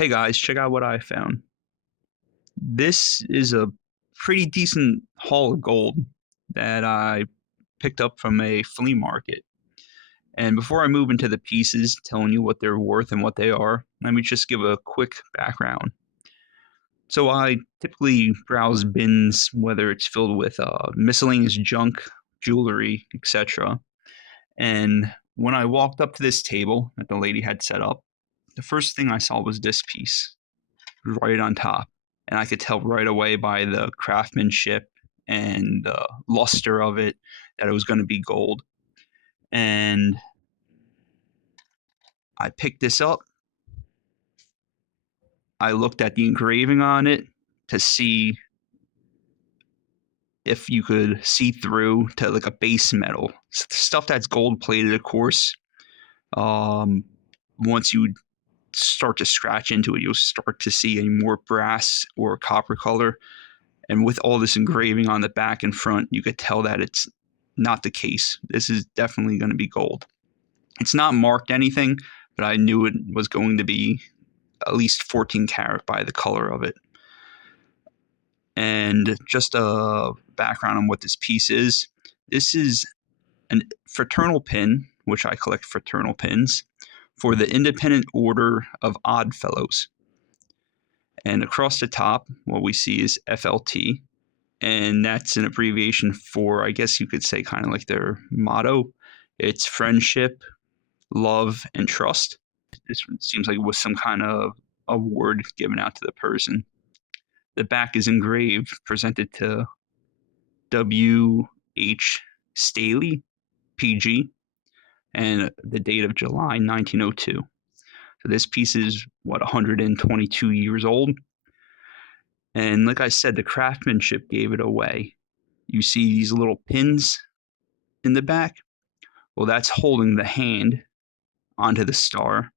Hey guys, check out what I found. This is a pretty decent haul of gold that I picked up from a flea market. And before I move into the pieces, telling you what they're worth and what they are, let me just give a quick background. So I typically browse bins, whether it's filled with miscellaneous junk, jewelry, etc. And when I walked up to this table that the lady had set up, the first thing I saw was this piece right on top. And I could tell right away by the craftsmanship and the luster of it that it was going to be gold. And I picked this up. I looked at the engraving on it to see if you could see through to like a base metal stuff that's gold plated, of course. Um, Once you start to scratch into it, you'll start to see a more brass or copper color. And with all this engraving on the back and front, you could tell that it's not the case. This is definitely going to be gold. It's not marked anything, but I knew it was going to be at least 14 karat by the color of it. And just a background on what this piece is. This is a fraternal pin, which I collect fraternal pins, for the Independent Order of Odd Fellows. And across the top, what we see is FLT, and that's an abbreviation for, I guess you could say, kind of like their motto. It's friendship, love, and trust. This seems like it was some kind of award given out to the person. The back is engraved, presented to W.H. Staley, PG, and the date of July 1902. So this piece is, 122 years old. And like I said, the craftsmanship gave it away. You see these little pins in the back? Well, that's holding the hand onto the star,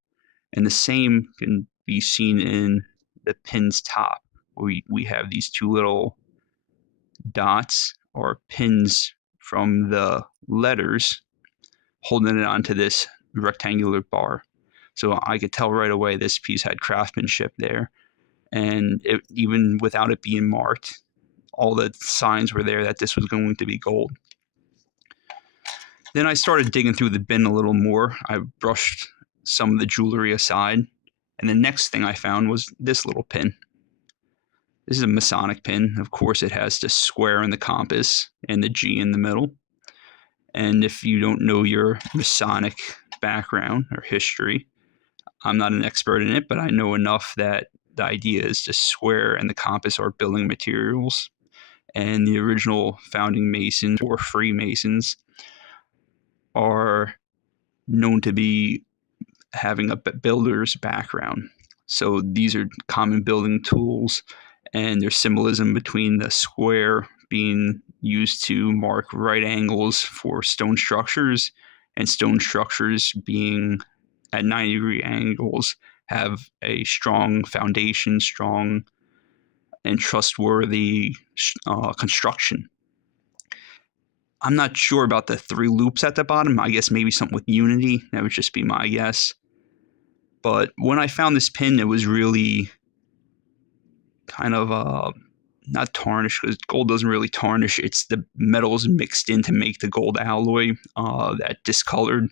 and the same can be seen in the pin's top. We have these two little dots or pins from the letters holding it onto this rectangular bar. So I could tell right away this piece had craftsmanship there, and even without it being marked, all the signs were there that this was going to be gold. Then I started digging through the bin a little more. I brushed some of the jewelry aside, and the next thing I found was this little pin. This is a Masonic pin. Of course, it has the square in the compass and the G in the middle. And if you don't know your Masonic background or history, I'm not an expert in it, but I know enough that the idea is the square and the compass are building materials. And the original founding Masons or Freemasons are known to be having a builder's background. So these are common building tools, and there's symbolism between the square being used to mark right angles for stone structures, and stone structures being at 90-degree angles have a strong foundation, strong and trustworthy construction. I'm not sure about the three loops at the bottom. I guess maybe something with unity. That would just be my guess. But when I found this pin, it was really kind of not tarnished, because gold doesn't really tarnish. It's the metals mixed in to make the gold alloy that discolored.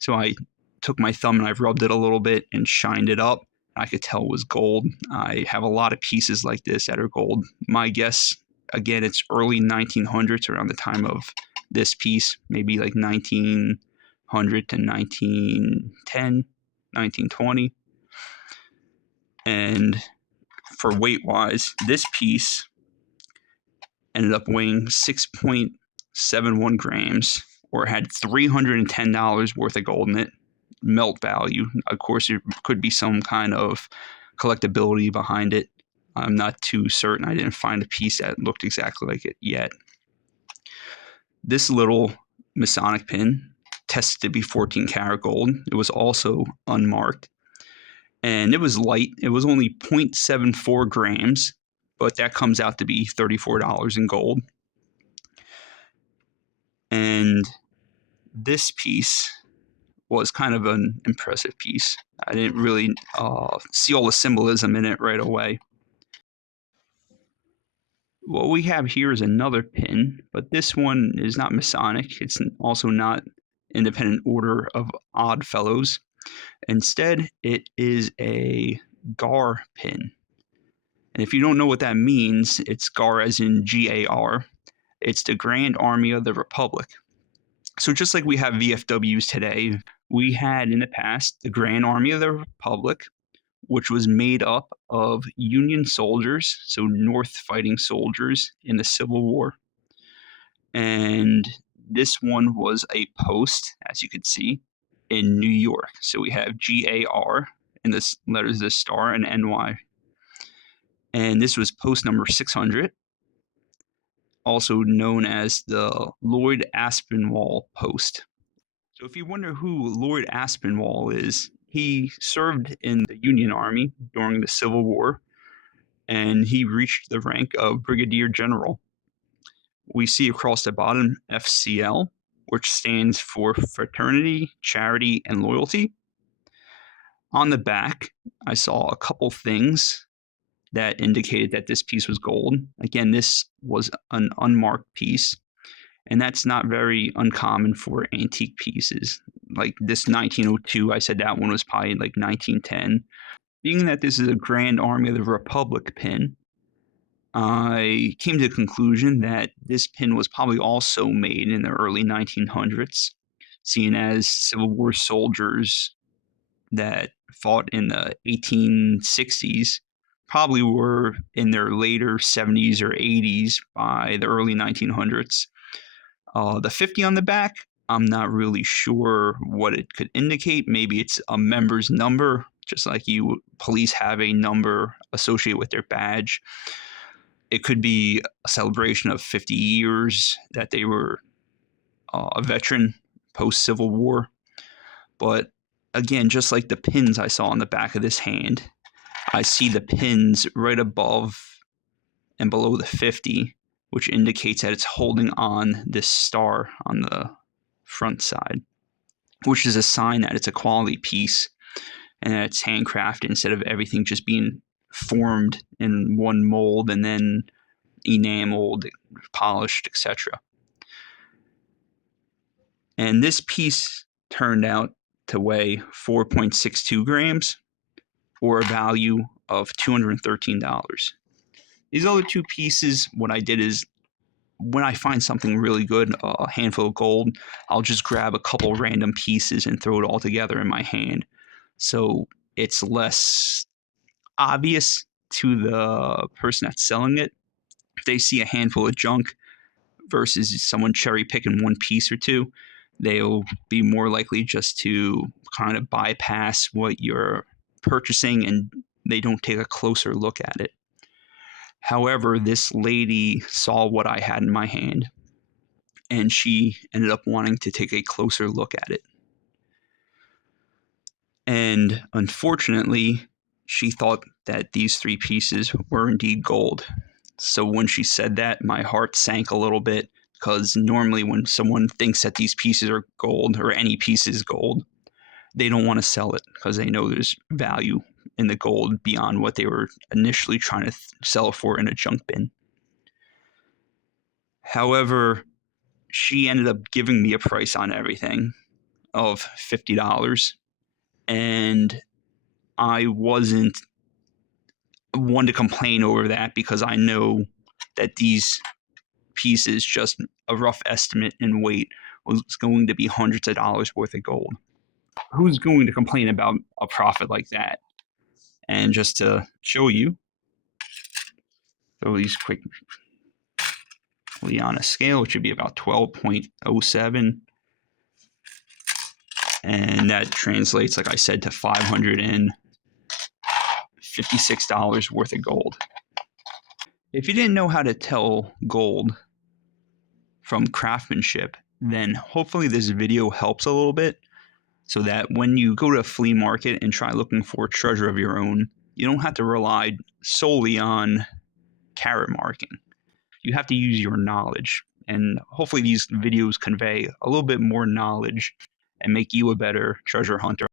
So I took my thumb and I rubbed it a little bit and shined it up. I could tell it was gold. I have a lot of pieces like this that are gold. My guess, again, it's early 1900s, around the time of this piece, maybe like 1900 to 1910, 1920. And for weight wise, this piece ended up weighing 6.71 grams, or had $310 worth of gold in it. Melt value. Of course, there could be some kind of collectability behind it. I'm not too certain. I didn't find a piece that looked exactly like it yet. This little Masonic pin tested to be 14 karat gold. It was also unmarked, and it was light. It was only 0.74 grams, but that comes out to be $34 in gold. And this piece was kind of an impressive piece. I didn't really see all the symbolism in it right away. What we have here is another pin, but this one is not Masonic. It's also not Independent Order of Odd Fellows. Instead, it is a GAR pin. And if you don't know what that means, it's GAR as in GAR. It's the Grand Army of the Republic. So just like we have VFWs today, we had in the past the Grand Army of the Republic, which was made up of Union soldiers, so North fighting soldiers in the Civil War. And this one was a post, as you can see, in New York. So we have GAR in the letters of the star and NY. And this was post number 600, also known as the Lloyd Aspinwall post. So if you wonder who Lloyd Aspinwall is, he served in the Union Army during the Civil War, and he reached the rank of Brigadier General. We see across the bottom FCL, which stands for Fraternity, Charity, and Loyalty. On the back, I saw a couple things that indicated that this piece was gold. Again, this was an unmarked piece, and that's not very uncommon for antique pieces. Like this 1902, I said that one was probably like 1910. Being that this is a Grand Army of the Republic pin, I came to the conclusion that this pin was probably also made in the early 1900s, seeing as Civil War soldiers that fought in the 1860s probably were in their later 70s or 80s by the early 1900s. The 50 on the back, I'm not really sure what it could indicate. Maybe it's a member's number, just like police have a number associated with their badge. It could be a celebration of 50 years that they were a veteran post-Civil War. But again, just like the pins I saw on the back of this hand, I see the pins right above and below the 50, which indicates that it's holding on this star on the front side, which is a sign that it's a quality piece and that it's handcrafted instead of everything just being formed in one mold and then enameled, polished, etc. And this piece turned out to weigh 4.62 grams or a value of $213. These other two pieces, what I did is when I find something really good, a handful of gold, I'll just grab a couple random pieces and throw it all together in my hand. So it's less obvious to the person that's selling it. If they see a handful of junk versus someone cherry picking one piece or two, they'll be more likely just to kind of bypass what you're purchasing and they don't take a closer look at it. However, this lady saw what I had in my hand and she ended up wanting to take a closer look at it. And unfortunately, she thought that these three pieces were indeed gold. So when she said that, my heart sank a little bit because normally when someone thinks that these pieces are gold or any piece is gold, they don't want to sell it because they know there's value in the gold beyond what they were initially trying to sell it for in a junk bin. However, she ended up giving me a price on everything of $50, and I wasn't one to complain over that because I know that these pieces, just a rough estimate in weight, was going to be hundreds of dollars worth of gold. Who's going to complain about a profit like that? And just to show you, throw these quickly on a scale, which would be about 12.07. And that translates, like I said, to $556 worth of gold. If you didn't know how to tell gold from craftsmanship, then hopefully this video helps a little bit so that when you go to a flea market and try looking for a treasure of your own, you don't have to rely solely on carat marking. You have to use your knowledge. And hopefully these videos convey a little bit more knowledge and make you a better treasure hunter.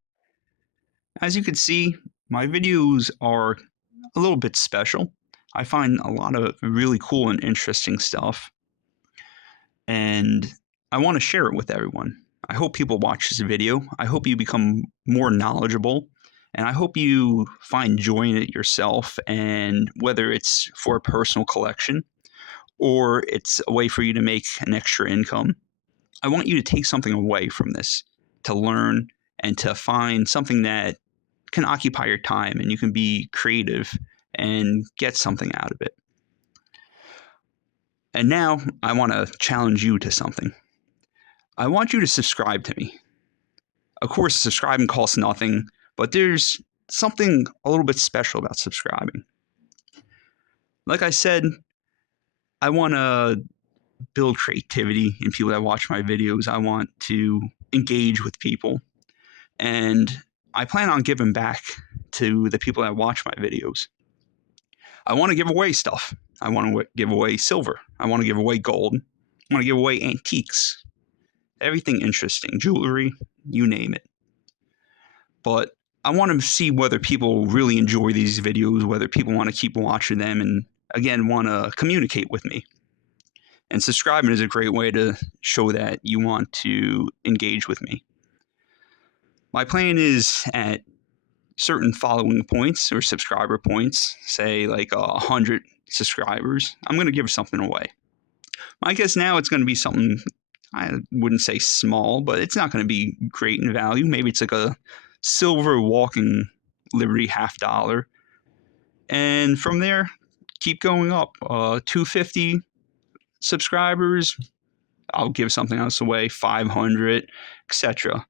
As you can see, my videos are a little bit special. I find a lot of really cool and interesting stuff, and I want to share it with everyone. I hope people watch this video. I hope you become more knowledgeable, and I hope you find joy in it yourself. And whether it's for a personal collection or it's a way for you to make an extra income, I want you to take something away from this, to learn and to find something that can occupy your time and you can be creative and get something out of it. And now I want to challenge you to something. I want you to subscribe to me. Of course, subscribing costs nothing, but there's something a little bit special about subscribing. Like I said, I want to build creativity in people that watch my videos. I want to engage with people. And I plan on giving back to the people that watch my videos. I want to give away stuff. I want to give away silver. I want to give away gold. I want to give away antiques. Everything interesting, jewelry, you name it. But I want to see whether people really enjoy these videos, whether people want to keep watching them and, again, want to communicate with me. And subscribing is a great way to show that you want to engage with me. My plan is at certain following points or subscriber points, say like 100 subscribers, I'm going to give something away. I guess now it's going to be something, I wouldn't say small, but it's not going to be great in value. Maybe it's like a silver walking Liberty $50. And from there, keep going up. 250 subscribers, I'll give something else away, 500, etc.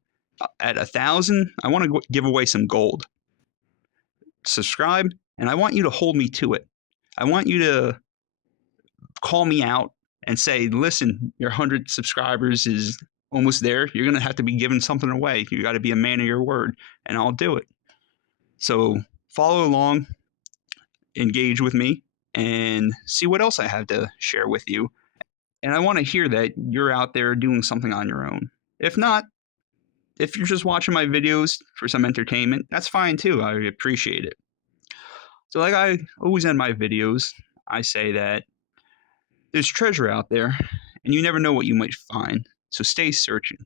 At 1,000, I want to give away some gold. Subscribe, and I want you to hold me to it. I want you to call me out and say, listen, your 100 subscribers is almost there. You're going to have to be giving something away. You got to be a man of your word, and I'll do it. So follow along, engage with me, and see what else I have to share with you. And I want to hear that you're out there doing something on your own. If not, if you're just watching my videos for some entertainment, that's fine too. I appreciate it. So like I always end my videos, I say that there's treasure out there, and you never know what you might find. So stay searching.